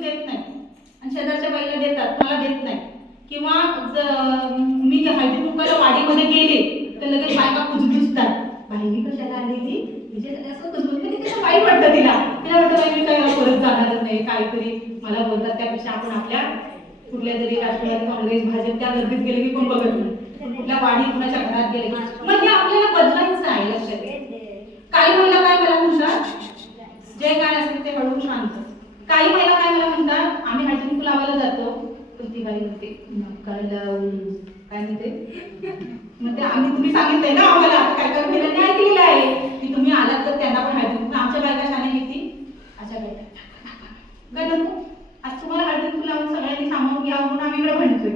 देत नाही आणि शेजारच्या बाईला देतात, मला देत नाही. किंवा मी हळदी कुंकवाला वाडीमध्ये गेले तर लगेच बायका कुजबुजतात, बाईनी कशाला आलेली, तिचे असं कुजबुजते, कसं वाईट वाटतं तिला वाटतं बाई मी काय परत जाणारच नाही, काहीतरी मला बोलतात. त्यापेक्षा आपण आपल्या कुठल्या तरी राष्ट्रवादी काँग्रेस भाजप त्या गर्दीत गेले की कोण बघत नाही, कुठल्या वाडी कुणाच्या घरात गेले मग हे आपल्याला बदलायचं आहे. लक्षात काही महिला काय मला म्हणतात, जे काय असेल ते हळू शांत. काही महिला काय मला म्हणतात, आम्ही हळदी कुंकू लावायला जातो तर ती बाई म्हणते काय म्हणते, मग ते आम्ही तुम्ही सांगितलंय ना आम्हाला, काय काय महिलांनी ऐकलेलं आहे की तुम्ही आलात तर त्यांना पण हळदी कुंकू. आमच्या बायका शाने येते अशा काय नको, आज तुम्हाला हळदी कुंकू लावून सगळ्यांनी सामावून घ्यावं म्हणून आम्ही इकडे म्हणतोय.